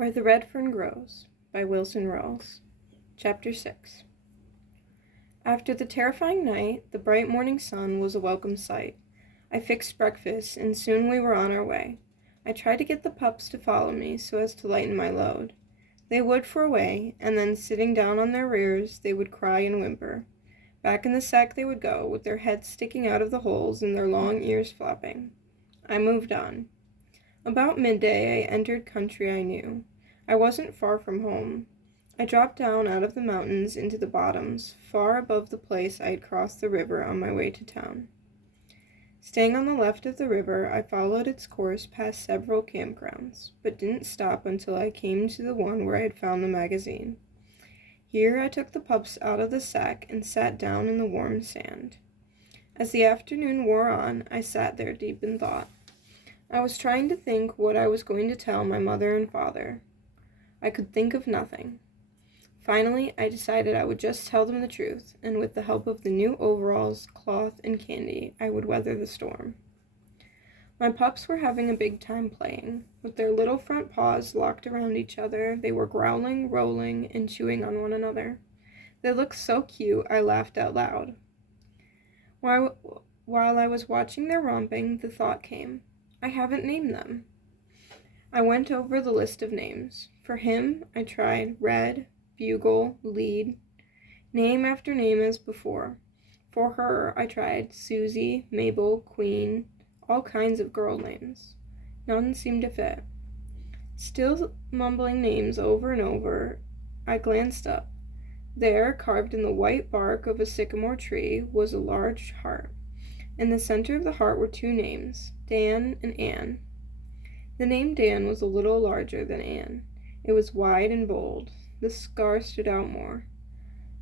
Where the Red Fern Grows by Rawls. Chapter 6. After the terrifying night, the bright morning sun was a welcome sight. I fixed breakfast, and soon we were on our way. I tried to get the pups to follow me so as to lighten my load. They would for a way, and then sitting down on their rears, they would cry and whimper. Back in the sack they would go, with their heads sticking out of the holes and their long ears flapping. I moved on. About midday, I entered country I knew. I wasn't far from home. I dropped down out of the mountains into the bottoms, far above the place I had crossed the river on my way to town. Staying on the left of the river, I followed its course past several campgrounds, but didn't stop until I came to the one where I had found the magazine. Here I took the pups out of the sack and sat down in the warm sand. As the afternoon wore on, I sat there deep in thought. I was trying to think what I was going to tell my mother and father. I could think of nothing. Finally, I decided I would just tell them the truth, and with the help of the new overalls, cloth, and candy, I would weather the storm. My pups were having a big time playing. With their little front paws locked around each other, they were growling, rolling, and chewing on one another. They looked so cute, I laughed out loud. While I was watching their romping, the thought came, I haven't named them. I went over the list of names. For him, I tried Red, Bugle, Lead, name after name as before. For her, I tried Susie, Mabel, Queen, all kinds of girl names. None seemed to fit. Still mumbling names over and over, I glanced up. There, carved in the white bark of a sycamore tree, was a large heart. In the center of the heart were two names, Dan and Anne. The name Dan was a little larger than Anne. It was wide and bold. The scar stood out more.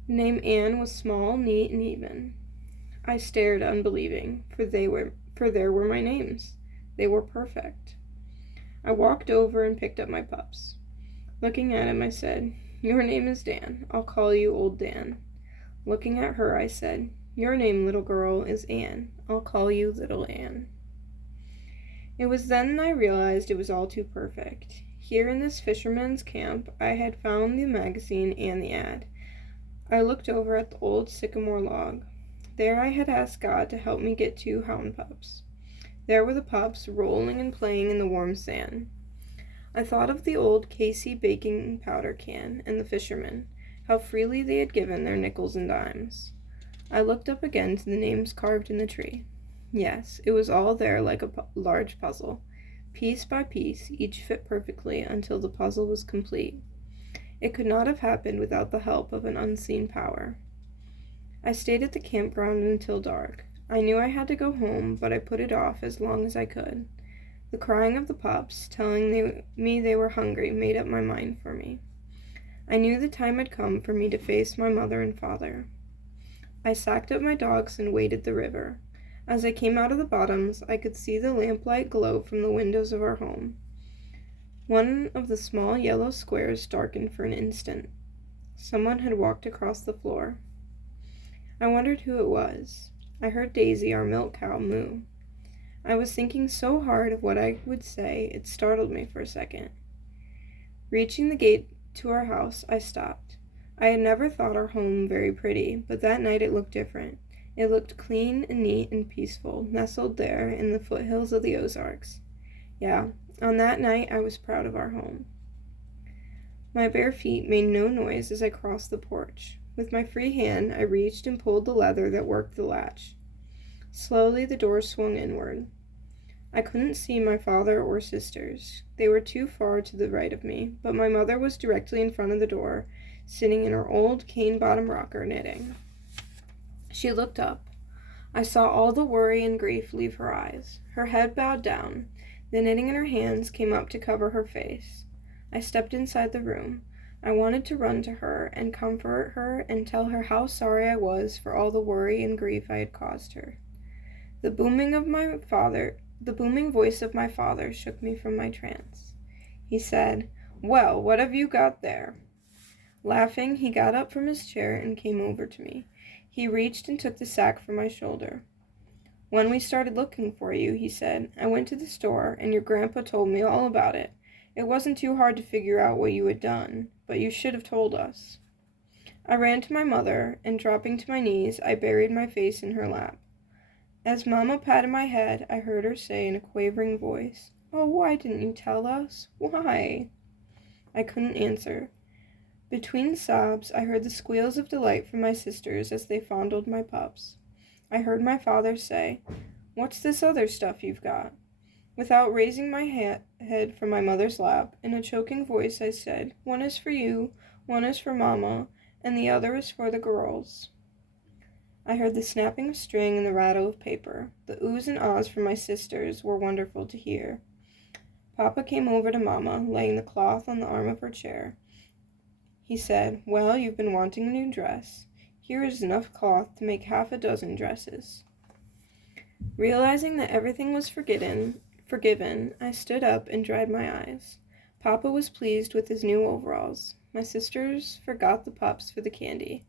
The name Anne was small, neat, and even. I stared unbelieving, for there were my names. They were perfect. I walked over and picked up my pups. Looking at him, I said, Your name is Dan. I'll call you Old Dan. Looking at her, I said, Your name, little girl, is Anne. I'll call you Little Anne. It was then I realized it was all too perfect. Here in this fisherman's camp, I had found the magazine and the ad. I looked over at the old sycamore log. There I had asked God to help me get 2 hound pups. There were the pups, rolling and playing in the warm sand. I thought of the old Casey baking powder can and the fishermen, how freely they had given their nickels and dimes. I looked up again to the names carved in the tree. Yes, it was all there like a large puzzle. Piece by piece, each fit perfectly until the puzzle was complete. It could not have happened without the help of an unseen power. I stayed at the campground until dark. I knew I had to go home, but I put it off as long as I could. The crying of the pups, telling me they were hungry, made up my mind for me. I knew the time had come for me to face my mother and father. I sacked up my dogs and waded the river. As I came out of the bottoms, I could see the lamplight glow from the windows of our home. One of the small yellow squares darkened for an instant. Someone had walked across the floor. I wondered who it was. I heard Daisy, our milk cow, moo. I was thinking so hard of what I would say, it startled me for a second. Reaching the gate to our house, I stopped. I had never thought our home very pretty, but that night it looked different. It looked clean and neat and peaceful, nestled there in the foothills of the Ozarks. Yeah, on that night I was proud of our home. My bare feet made no noise as I crossed the porch. With my free hand, I reached and pulled the leather that worked the latch. Slowly the door swung inward. I couldn't see my father or sisters. They were too far to the right of me, but my mother was directly in front of the door, sitting in her old cane-bottom rocker knitting. She looked up. I saw all the worry and grief leave her eyes. Her head bowed down. The knitting in her hands came up to cover her face. I stepped inside the room. I wanted to run to her and comfort her and tell her how sorry I was for all the worry and grief I had caused her. The booming voice of my father shook me from my trance. He said, Well, what have you got there? Laughing, he got up from his chair and came over to me. He reached and took the sack from my shoulder. When we started looking for you, he said, I went to the store, and your grandpa told me all about it. It wasn't too hard to figure out what you had done, but you should have told us." I ran to my mother, and dropping to my knees, I buried my face in her lap. As Mama patted my head, I heard her say in a quavering voice, "Oh, why didn't you tell us? Why?" I couldn't answer. Between sobs, I heard the squeals of delight from my sisters as they fondled my pups. I heard my father say, "What's this other stuff you've got?" Without raising my head from my mother's lap, in a choking voice I said, "One is for you, one is for Mama, and the other is for the girls." I heard the snapping of string and the rattle of paper. The oohs and ahs from my sisters were wonderful to hear. Papa came over to Mama, laying the cloth on the arm of her chair. He said, "Well, you've been wanting a new dress. Here is enough cloth to make 6 dresses." Realizing that everything was forgiven, I stood up and dried my eyes. Papa was pleased with his new overalls. My sisters forgot the pups for the candy.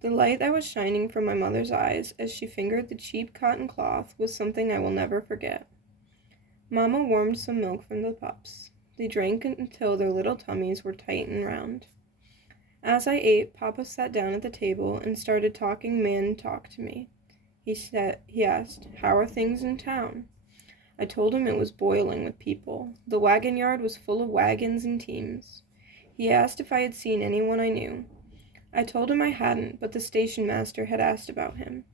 The light that was shining from my mother's eyes as she fingered the cheap cotton cloth was something I will never forget. Mama warmed some milk from the pups. They drank until their little tummies were tight and round. As I ate, Papa sat down at the table and started talking man talk to me. He asked, "How are things in town?" I told him it was boiling with people. The wagon yard was full of wagons and teams. He asked if I had seen anyone I knew. I told him I hadn't, but the station master had asked about him.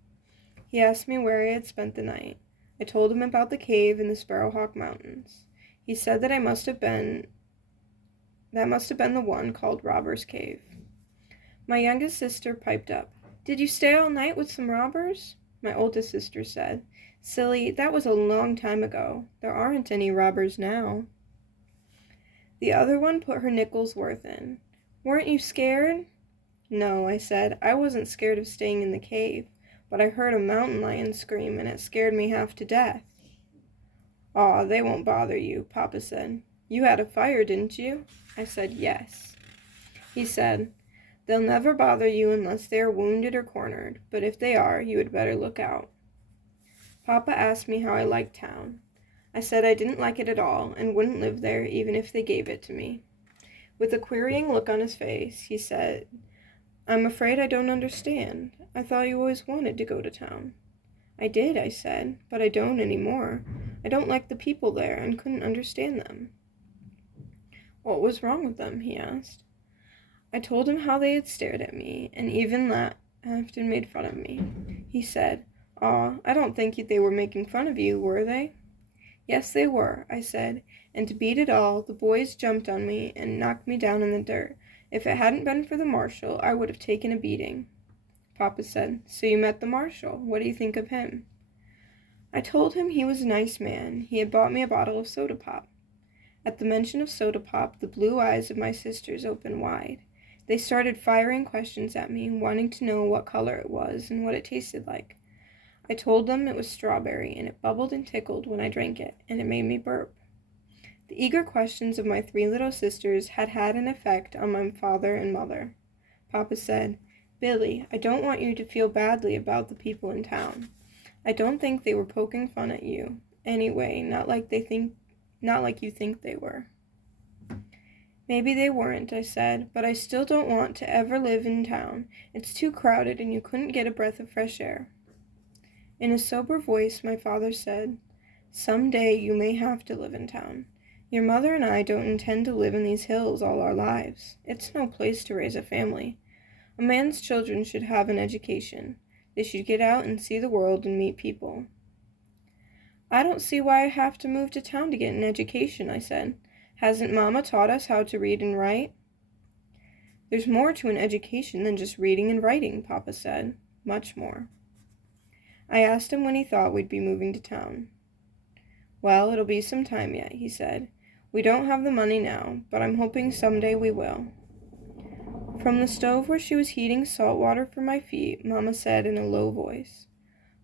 He asked me where I had spent the night. I told him about the cave in the Sparrowhawk Mountains. He said that must have been the one called Robber's Cave. My youngest sister piped up, "Did you stay all night with some robbers?" My oldest sister said, "Silly, that was a long time ago. There aren't any robbers now." The other one put her nickel's worth in. "Weren't you scared?" "No," I said. "I wasn't scared of staying in the cave, but I heard a mountain lion scream, and it scared me half to death." "Aw, they won't bother you," Papa said. "You had a fire, didn't you?" I said, "Yes." He said, "They'll never bother you unless they are wounded or cornered, but if they are, you had better look out." Papa asked me how I liked town. I said I didn't like it at all, and wouldn't live there even if they gave it to me. With a querying look on his face, he said, "I'm afraid I don't understand. I thought you always wanted to go to town." "I did," I said, "but I don't anymore. I don't like the people there and couldn't understand them." "What was wrong with them?" he asked. I told him how they had stared at me, and even laughed and made fun of me. He said, "Aw, I don't think they were making fun of you, were they?" "Yes, they were," I said, and to beat it all, the boys jumped on me and knocked me down in the dirt. If it hadn't been for the marshal, I would have taken a beating. Papa said, "So you met the marshal. What do you think of him?" I told him he was a nice man. He had bought me a bottle of soda pop. At the mention of soda pop, the blue eyes of my sisters opened wide. They started firing questions at me, wanting to know what color it was and what it tasted like. I told them it was strawberry, and it bubbled and tickled when I drank it, and it made me burp. The eager questions of my 3 little sisters had had an effect on my father and mother. Papa said, "Billy, I don't want you to feel badly about the people in town. I don't think they were poking fun at you. Anyway, not like you think they were." "Maybe they weren't," I said, "but I still don't want to ever live in town. It's too crowded and you couldn't get a breath of fresh air." In a sober voice, my father said, "Some day you may have to live in town. Your mother and I don't intend to live in these hills all our lives. It's no place to raise a family. A man's children should have an education. They should get out and see the world and meet people." "I don't see why I have to move to town to get an education," I said. "Hasn't Mama taught us how to read and write?" "There's more to an education than just reading and writing," Papa said. "Much more." I asked him when he thought we'd be moving to town. "Well, it'll be some time yet," he said. "We don't have the money now, but I'm hoping someday we will." From the stove where she was heating salt water for my feet, Mama said in a low voice,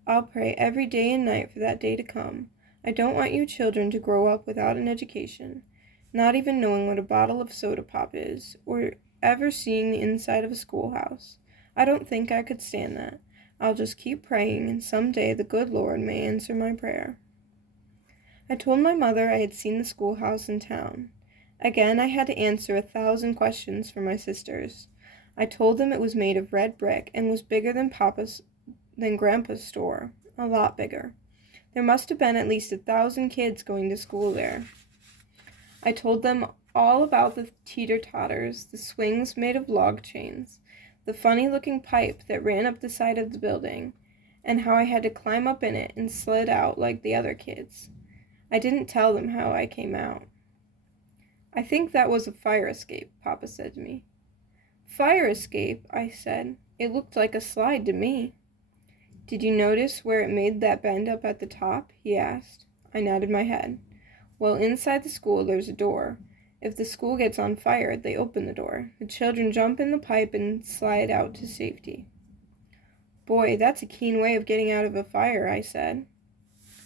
"I'll pray every day and night for that day to come. I don't want you children to grow up without an education, not even knowing what a bottle of soda pop is, or ever seeing the inside of a schoolhouse. I don't think I could stand that. I'll just keep praying, and someday the good Lord may answer my prayer." I told my mother I had seen the schoolhouse in town. Again, I had to answer 1,000 questions for my sisters. I told them it was made of red brick and was bigger than Grandpa's store, a lot bigger. There must have been at least 1,000 kids going to school there. I told them all about the teeter-totters, the swings made of log chains, the funny-looking pipe that ran up the side of the building, and how I had to climb up in it and slid out like the other kids. I didn't tell them how I came out. I think that was a fire escape, Papa said to me. Fire escape, I said. It looked like a slide to me. Did you notice where it made that bend up at the top? He asked. I nodded my head. Well, inside the school there's a door. If the school gets on fire, they open the door. The children jump in the pipe and slide out to safety. Boy, that's a keen way of getting out of a fire, I said.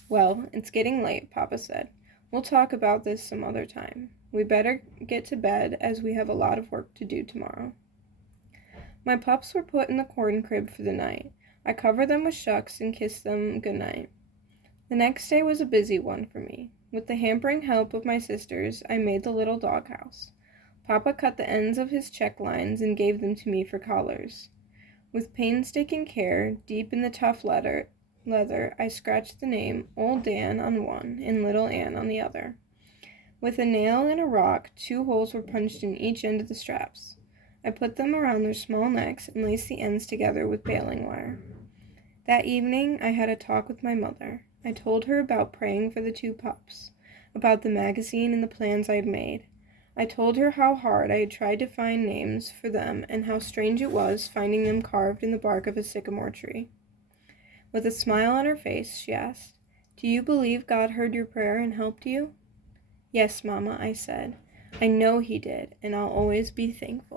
Well, it's getting late, Papa said. We'll talk about this some other time. We better get to bed as we have a lot of work to do tomorrow. My pups were put in the corn crib for the night. I covered them with shucks and kissed them good night. The next day was a busy one for me. With the hampering help of my sisters, I made the little doghouse. Papa cut the ends of his check lines and gave them to me for collars. With painstaking care, deep in the tough leather, I scratched the name Old Dan on one and Little Ann on the other. With a nail and a rock, 2 holes were punched in each end of the straps. I put them around their small necks and laced the ends together with baling wire. That evening, I had a talk with my mother. I told her about praying for the 2 pups, about the magazine and the plans I had made. I told her how hard I had tried to find names for them and how strange it was finding them carved in the bark of a sycamore tree. With a smile on her face, she asked, "Do you believe God heard your prayer and helped you?" "Yes, Mama," I said. "I know He did, and I'll always be thankful."